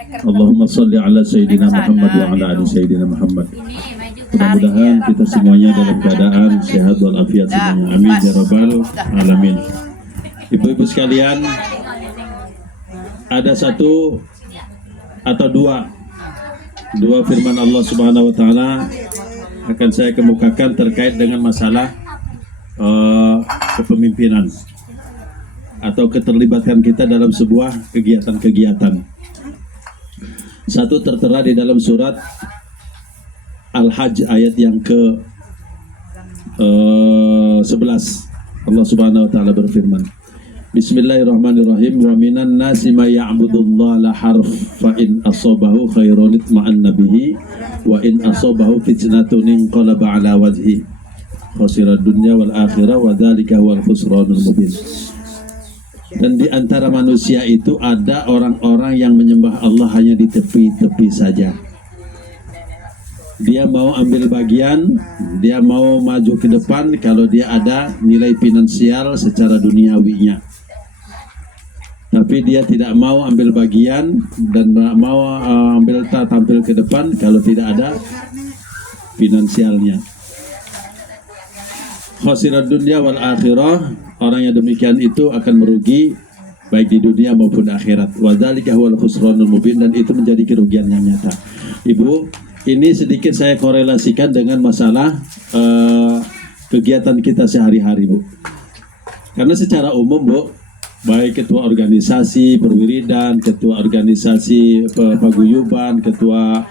Allahumma salli ala Sayyidina Muhammad wa ala ali Sayyidina Muhammad. Mudah-mudahan kita semuanya dalam keadaan sehat walafiat semuanya. Amin ya rabbal alamin. Ibu-ibu sekalian, ada satu atau dua firman Allah Subhanahu wa taala akan saya kemukakan terkait dengan masalah kepemimpinan atau keterlibatan kita dalam sebuah kegiatan-kegiatan. Satu tertera di dalam surat Al-Hajj ayat yang ke 11. Allah Subhanahu wa taala berfirman, Bismillahirrahmanirrahim, wa minan nasi may ya'budullaha la harf fa in asabahu khairun itma'anna bihi wa in asabahu fitnatun inqalaba ala wajhi khasira dunya wal akhirah wa dzalika huwal khusranul mubin. Dan di antara manusia itu ada orang-orang yang menyembah Allah hanya di tepi-tepi saja. Dia mau ambil bagian, dia mau maju ke depan kalau dia ada nilai finansial secara duniawinya. Tapi dia tidak mau ambil bagian dan mau tampil ke depan kalau tidak ada finansialnya. Khasirat dunya wal akhirah, orang yang demikian itu akan merugi baik di dunia maupun akhirat. Wa dzalika huwal khusranul mubin, dan itu menjadi kerugian yang nyata. Ibu, ini sedikit saya korelasikan dengan masalah kegiatan kita sehari-hari, Bu. Karena secara umum, Bu, baik ketua organisasi perwiridan, ketua organisasi paguyuban, ketua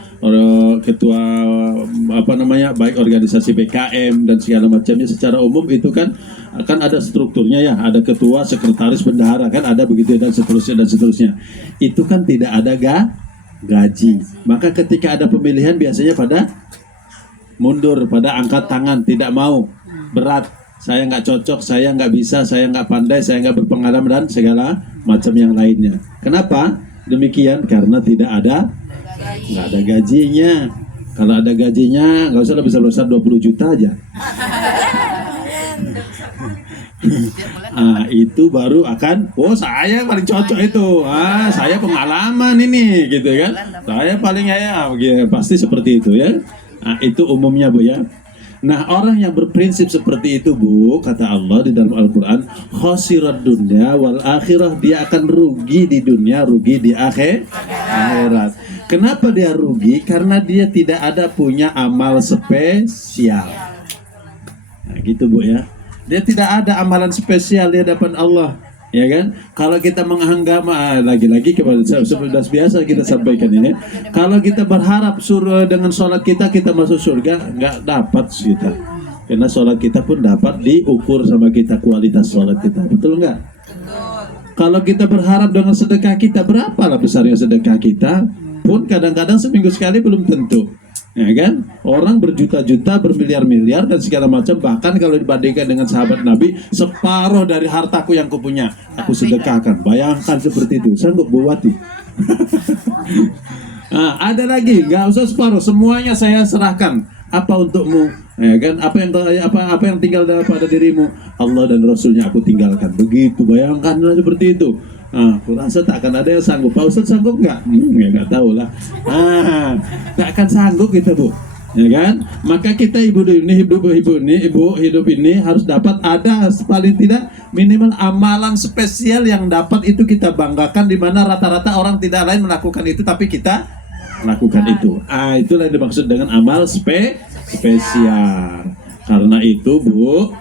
baik organisasi BKM dan segala macamnya, secara umum itu kan akan ada strukturnya ya, ada ketua, sekretaris, bendahara, kan ada begitu dan seterusnya. Itu kan tidak ada gaji. Maka ketika ada pemilihan biasanya pada mundur, pada angkat tangan, tidak mau, berat, saya nggak cocok, saya nggak bisa, saya nggak pandai, saya nggak berpengalaman dan segala macam yang lainnya. Kenapa demikian? Karena nggak ada gajinya. Kalau ada gajinya, nggak usah besar-besar 20 juta aja. Itu baru akan, saya paling cocok itu. Saya pengalaman ini, gitu kan. Saya paling pasti seperti itu ya. Itu umumnya, Bu ya. Nah, orang yang berprinsip seperti itu, Bu, kata Allah di dalam Al-Quran, khasirat dunya wal akhirah, dia akan rugi di dunia, rugi di akhirat. Kenapa dia rugi? Karena dia tidak ada punya amal spesial. Nah, gitu, Bu ya. Dia tidak ada amalan spesial di hadapan Allah, ya kan? Kalau kita menganggap, lagi-lagi kepada sudah biasa kita sampaikan ini, kalau kita berharap dengan sholat kita masuk surga, nggak dapat kita. Karena sholat kita pun dapat diukur sama kita, kualitas sholat kita, betul nggak? Kalau kita berharap dengan sedekah kita, berapalah besarnya sedekah kita, pun kadang-kadang seminggu sekali belum tentu. Ya kan? Orang berjuta-juta, bermiliar-miliar dan segala macam, bahkan kalau dibandingkan dengan sahabat Nabi, separuh dari hartaku yang kupunya aku sedekahkan. Bayangkan seperti itu, sanggup buati. Ada lagi, nggak usah separuh, semuanya saya serahkan. Apa untukmu? Ya kan? Apa yang tinggal pada dirimu? Allah dan Rasulnya aku tinggalkan. Begitu, bayangkan seperti itu. Aku rasa tak akan ada yang sanggup. Pak Ustadz sanggup nggak? Nggak tahu lah. Tak akan sanggup kita, Bu, ya kan? Maka kita hidup ini harus dapat ada paling tidak minimal amalan spesial yang dapat itu kita banggakan, di mana rata-rata orang tidak lain melakukan itu, tapi kita lakukan itu. Itulah yang dimaksud dengan amal spesial. Karena itu, Bu,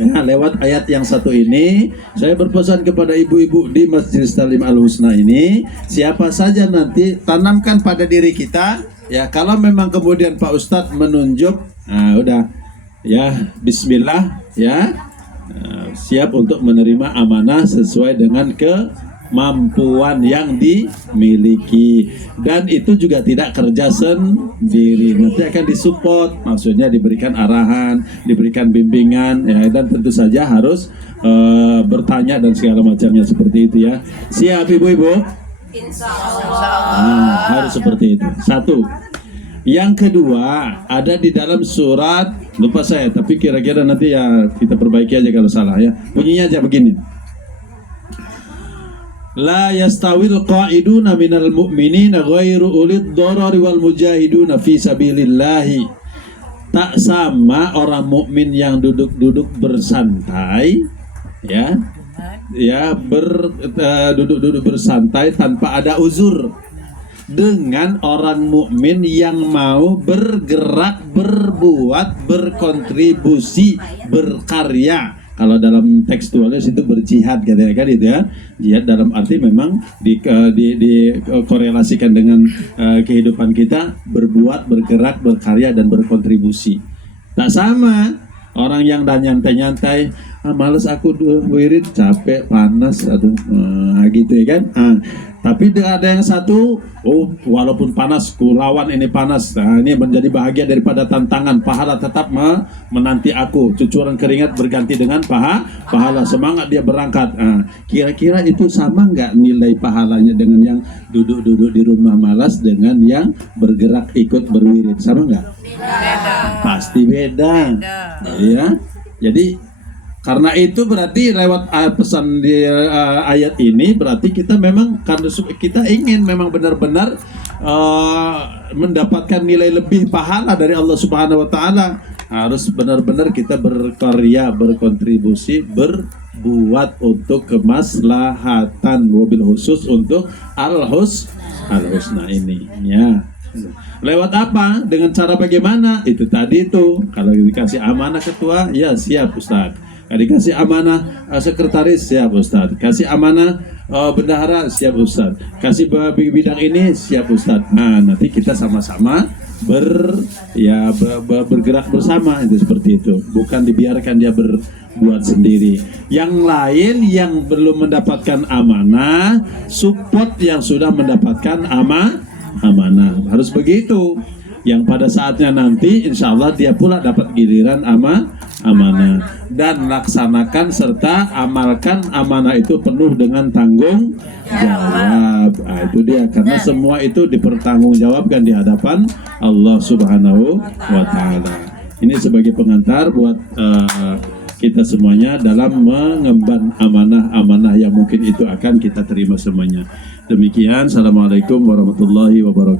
lewat ayat yang satu ini, saya berpesan kepada ibu-ibu di Masjid Talim Al-Husna ini, siapa saja nanti tanamkan pada diri kita, ya, kalau memang kemudian Pak Ustadz menunjuk, udah, ya, bismillah, ya, siap untuk menerima amanah sesuai dengan kemampuan yang dimiliki, dan itu juga tidak kerja sendiri, nanti akan disupport, maksudnya diberikan arahan, diberikan bimbingan, ya, dan tentu saja harus bertanya dan segala macamnya seperti itu ya. Siap ibu-ibu? Insya Allah. Harus seperti itu. Satu. Yang kedua ada di dalam surat, lupa saya, tapi kira-kira nanti ya kita perbaiki aja kalau salah ya. Bunyinya aja begini. La yastawil qa'iduna minal mu'minina ghairu ulid darari wal mujahiduna fi sabilillahi. Tak sama orang mukmin yang duduk-duduk bersantai, ya, duduk-duduk bersantai tanpa ada uzur, dengan orang mukmin yang mau bergerak, berbuat, berkontribusi, berkarya. Kalau dalam tekstualnya itu berjihad, katanya kan itu ya. Jihad dalam arti memang dikorelasikan dengan kehidupan kita, berbuat, bergerak, berkarya dan berkontribusi. Tak sama orang yang dan nyantai-nyantai, males aku wirid, capek, panas, aduh, gitu ya kan. Tapi ada yang satu, walaupun panas, ku lawan ini panas. Nah, ini menjadi bahagia daripada tantangan. Pahala tetap menanti aku. Cucuran keringat berganti dengan pahala. Semangat dia berangkat. Kira-kira itu sama nggak nilai pahalanya dengan yang duduk-duduk di rumah malas dengan yang bergerak ikut berwirid? Sama nggak? Beda. Pasti beda. Ya. Jadi karena itu berarti lewat pesan di ayat ini berarti kita memang karena kita ingin memang benar-benar mendapatkan nilai lebih pahala dari Allah Subhanahu wa taala, harus benar-benar kita berkarya, berkontribusi, berbuat untuk kemaslahatan, mobil khusus untuk al-husna ini ya. Lewat apa? Dengan cara bagaimana? Itu tadi itu. Kalau dikasih amanah ketua, ya siap Ustaz. Dikasih amanah sekretaris, siap Ustaz. Kasih amanah bendahara, siap Ustaz. Kasih bidang ini, siap Ustaz. Nah, nanti kita sama-sama bergerak bersama, itu seperti itu. Bukan dibiarkan dia berbuat sendiri. Yang lain yang belum mendapatkan amanah, support yang sudah mendapatkan amanah. Harus begitu. Yang pada saatnya nanti insya Allah dia pula dapat giliran amanah, dan laksanakan serta amalkan amanah itu penuh dengan tanggung jawab. Itu dia, karena semua itu dipertanggungjawabkan di hadapan Allah Subhanahu wa taala. Ini sebagai pengantar buat kita semuanya dalam mengemban amanah-amanah yang mungkin itu akan kita terima semuanya. Demikian, assalamualaikum warahmatullahi wabarakatuh.